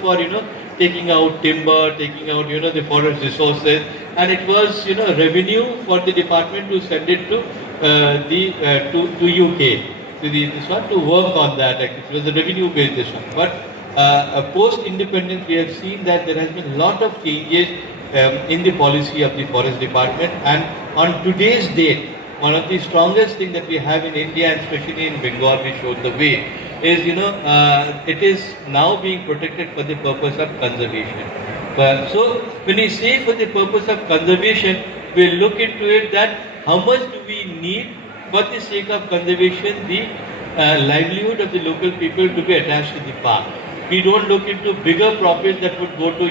for taking out timber, taking out the forest resources, and it was revenue for the department to send it to to UK to this one to work on that. Like, it was a revenue based this one, but post independence we have seen that there has been a lot of changes in the policy of the forest department, and on today's date one of the strongest thing that we have in India, and especially in Bengal, we showed the way, is it is now being protected for the purpose of conservation. So when we say for the purpose of conservation, we look into it that how much do we need for the sake of conservation the livelihood of the local people to be attached to the park. We don't look into bigger profits that would go to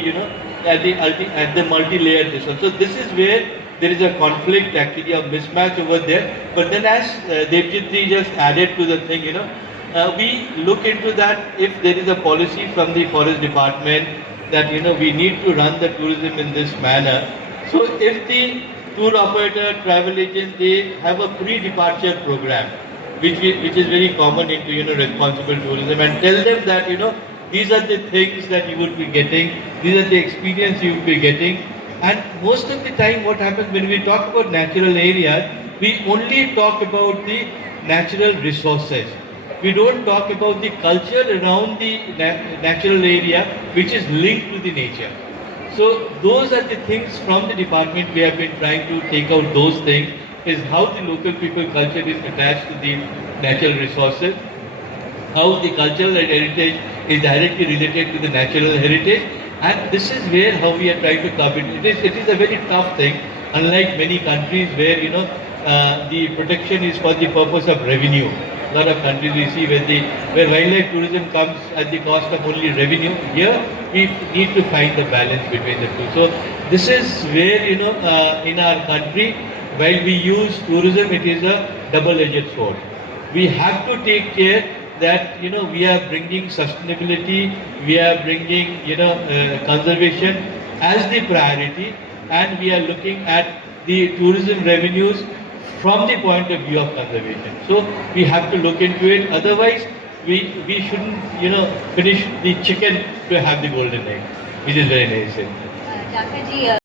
at the multi-layered this one. So this is where there is a conflict actually, a mismatch over there. But then as Devjit ji just added to the thing, we look into that if there is a policy from the forest department that we need to run the tourism in this manner. So if the tour operator, travel agent, they have a pre-departure program, which is very common into responsible tourism, and tell them that these are the things that you would be getting, these are the experience you will be getting. And most of the time what happens when we talk about natural areas, we only talk about the natural resources. We don't talk about the culture around the natural area which is linked to the nature. So those are the things from the department we have been trying to take out those things, is how the local people culture is attached to the natural resources, how the cultural heritage is directly related to the natural heritage, and this is where how we are trying to cover it. It is a very tough thing, unlike many countries where the protection is for the purpose of revenue. A lot of countries we see where wildlife tourism comes at the cost of only revenue. Here we need to find the balance between the two. So this is where in our country, while we use tourism, it is a double-edged sword. We have to take care that we are bringing sustainability, we are bringing conservation as the priority, and we are looking at the tourism revenues from the point of view of conservation. So we have to look into it. Otherwise, we shouldn't finish the chicken to have the golden egg, which is very nice.